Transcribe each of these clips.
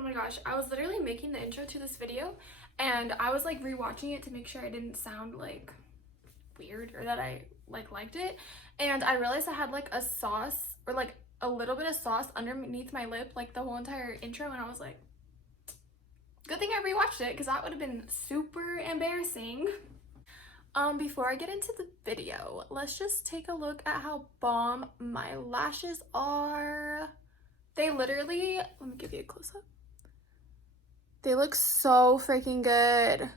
Oh my gosh, I was literally making the intro to this video and I was like rewatching it to make sure I didn't sound like weird or that I liked it, and I realized I had like a sauce or like a little bit of sauce underneath my lip like the whole entire intro, and I was like, good thing I rewatched it because that would have been super embarrassing. Before I get into the video, let's just take a look at how bomb my lashes are. They literally, let me give you a close-up. They look so freaking good.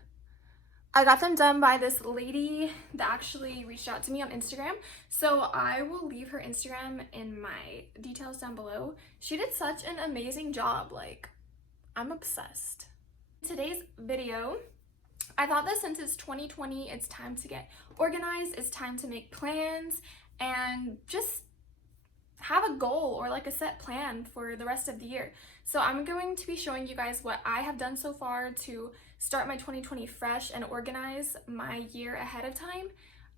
I got them done by this lady that actually reached out to me on Instagram. So I will leave her Instagram in my details down below. She did such an amazing job. Like, I'm obsessed. Today's video, I thought that since it's 2020, it's time to get organized, it's time to make plans, and just have a goal or like a set plan for the rest of the year. So I'm going to be showing you guys what I have done so far to start my 2020 fresh and organize my year ahead of time.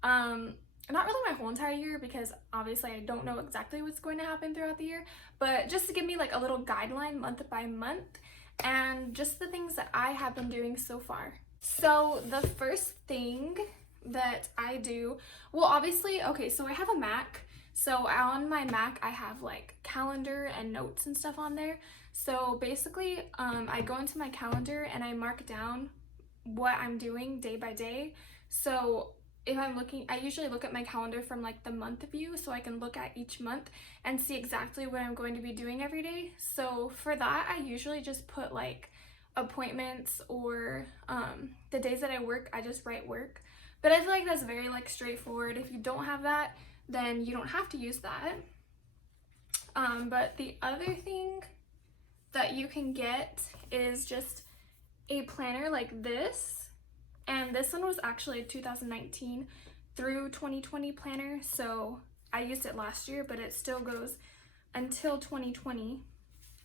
Not really my whole entire year because obviously I don't know exactly what's going to happen throughout the year, but just to give me like a little guideline month by month and just the things that I have been doing so far. So the first thing that I do, well obviously, okay, so I have a Mac. So on my Mac, I have like calendar and notes and stuff on there. So basically, I go into my calendar and I mark down what I'm doing day by day. So if I'm looking, I usually look at my calendar from like the month view so I can look at each month and see exactly what I'm going to be doing every day. So for that, I usually just put like appointments or the days that I work, I just write work. But I feel like that's very like straightforward. If you don't have that, then you don't have to use that. But the other thing that you can get is just a planner like this. And this one was actually a 2019 through 2020 planner. So I used it last year, but it still goes until 2020.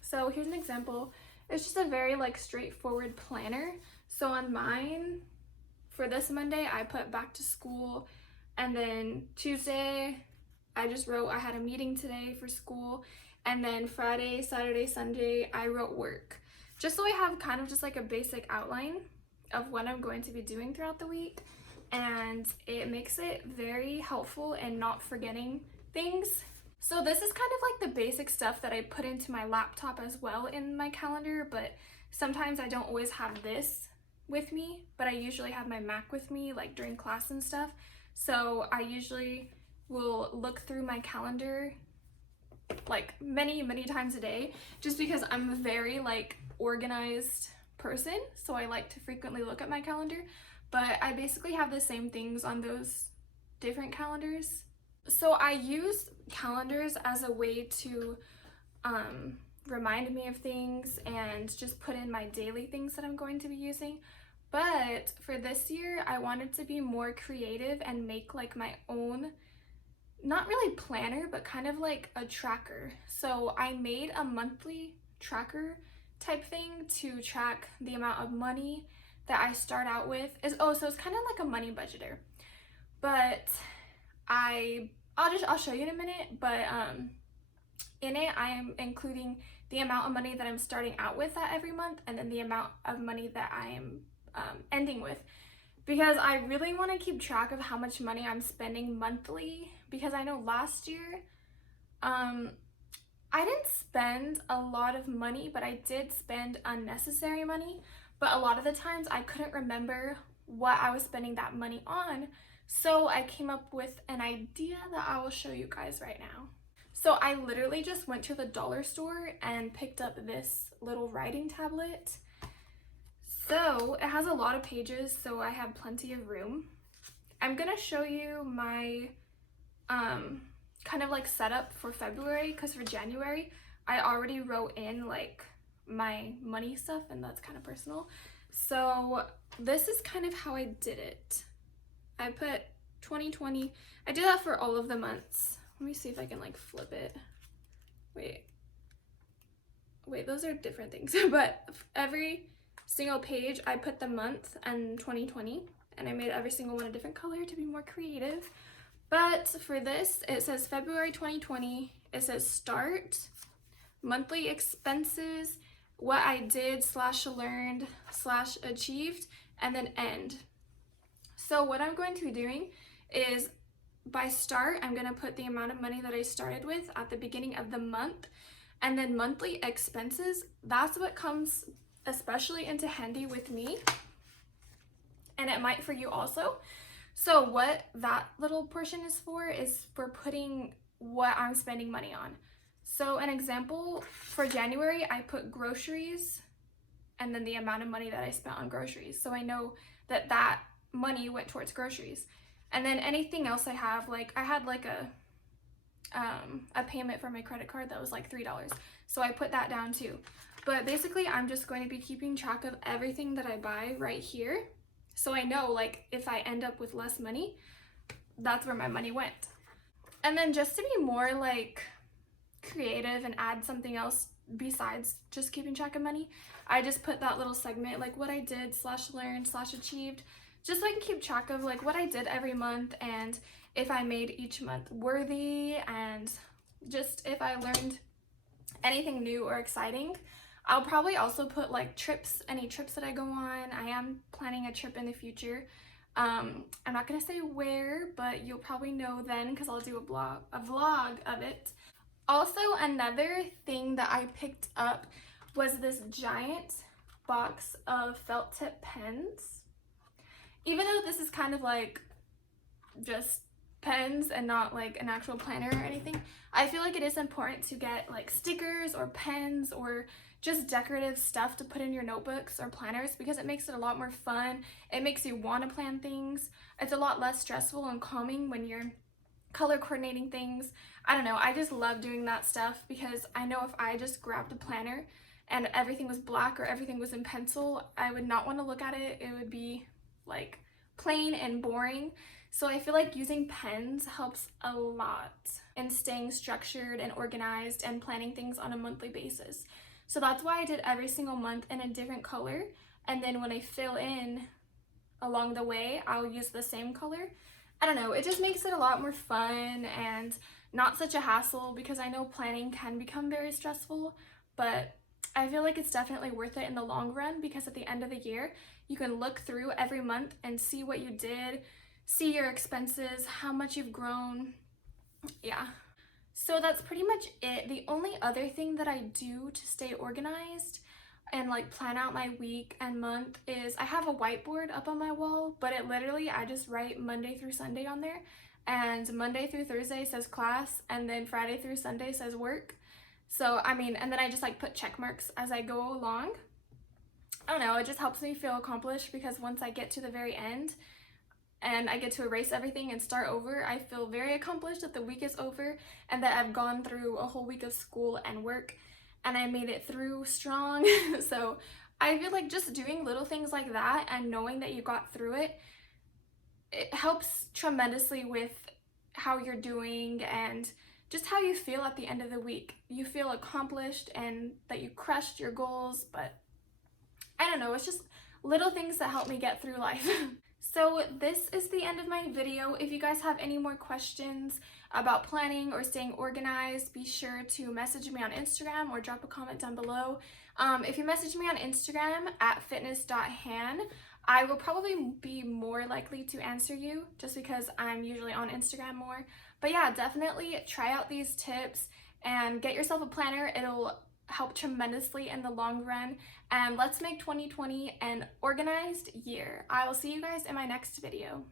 So here's an example. It's just a very like straightforward planner. So on mine, for this Monday, I put back to school. And then Tuesday, I just wrote I had a meeting today for school. And then Friday, Saturday, Sunday, I wrote work. Just so I have kind of just like a basic outline of what I'm going to be doing throughout the week. And it makes it very helpful in not forgetting things. So this is kind of like the basic stuff that I put into my laptop as well in my calendar, but sometimes I don't always have this with me, but I usually have my Mac with me like during class and stuff. So I usually will look through my calendar like many times a day just because I'm a very like organized person, so I like to frequently look at my calendar, but I basically have the same things on those different calendars. So I use calendars as a way to remind me of things and just put in my daily things that I'm going to be using. But for this year, I wanted to be more creative and make like my own, not really planner, but kind of like a tracker. So I made a monthly tracker type thing to track the amount of money that I start out with. So it's kind of like a money budgeter. But I'll show you in a minute, but in it I am including the amount of money that I'm starting out with at every month and then the amount of money that I am ending with, because I really want to keep track of how much money I'm spending monthly, because I know last year I didn't spend a lot of money, but I did spend unnecessary money, but a lot of the times I couldn't remember what I was spending that money on, so I came up with an idea that I will show you guys right now. So I literally just went to the dollar store and picked up this little writing tablet. So it has a lot of pages, so I have plenty of room. I'm gonna show you my kind of like setup for February, because for January I already wrote in like my money stuff, and that's kind of personal. So this is kind of how I did it. I put 2020. I did that for all of the months. Let me see if I can like flip it. Wait, those are different things. But every single page I put the month and 2020, and I made every single one a different color to be more creative. But for this, it says February 2020, it says start, monthly expenses, what I did slash learned slash achieved, and then end. So what I'm going to be doing is by start, I'm going to put the amount of money that I started with at the beginning of the month, and then monthly expenses. That's what comes especially into handy with me, and it might for you also. So what that little portion is for putting what I'm spending money on. So an example, for January, I put groceries and then the amount of money that I spent on groceries. So I know that that money went towards groceries. And then anything else I have, like I had like a payment for my credit card that was like $3. So I put that down too. But basically I'm just going to be keeping track of everything that I buy right here. So I know, like, if I end up with less money, that's where my money went. And then just to be more like creative and add something else besides just keeping track of money, I just put that little segment, like what I did slash learned slash achieved, just so I can keep track of like what I did every month and if I made each month worthy, and just if I learned anything new or exciting. I'll probably also put like trips, any trips that I go on. I am planning a trip in the future. I'm not gonna say where, but you'll probably know then because I'll do a vlog of it. Also, another thing that I picked up was this giant box of felt tip pens. Even though this is kind of like just pens and not like an actual planner or anything, I feel like it is important to get like stickers or pens or just decorative stuff to put in your notebooks or planners, because it makes it a lot more fun. It makes you want to plan things. It's a lot less stressful and calming when you're color coordinating things. I don't know, I just love doing that stuff, because I know if I just grabbed a planner and everything was black or everything was in pencil, I would not want to look at it. It would be like plain and boring. So I feel like using pens helps a lot in staying structured and organized and planning things on a monthly basis. So that's why I did every single month in a different color, and then when I fill in along the way, I'll use the same color. I don't know, it just makes it a lot more fun and not such a hassle, because I know planning can become very stressful, but I feel like it's definitely worth it in the long run, because at the end of the year, you can look through every month and see what you did, see your expenses, how much you've grown. Yeah. So that's pretty much it. The only other thing that I do to stay organized and like plan out my week and month is I have a whiteboard up on my wall, but it literally, I just write Monday through Sunday on there, and Monday through Thursday says class, and then Friday through Sunday says work. So I mean, and then I just like put check marks as I go along. I don't know, it just helps me feel accomplished, because once I get to the very end and I get to erase everything and start over, I feel very accomplished that the week is over and that I've gone through a whole week of school and work and I made it through strong. So I feel like just doing little things like that and knowing that you got through it, it helps tremendously with how you're doing and just how you feel at the end of the week. You feel accomplished and that you crushed your goals, but I don't know, it's just little things that help me get through life. So this is the end of my video. If you guys have any more questions about planning or staying organized, be sure to message me on Instagram or drop a comment down below. If you message me on Instagram at fitness.han, I will probably be more likely to answer you, just because I'm usually on Instagram more. But yeah, definitely try out these tips and get yourself a planner. It'll help tremendously in the long run, and let's make 2020 an organized year. I will see you guys in my next video.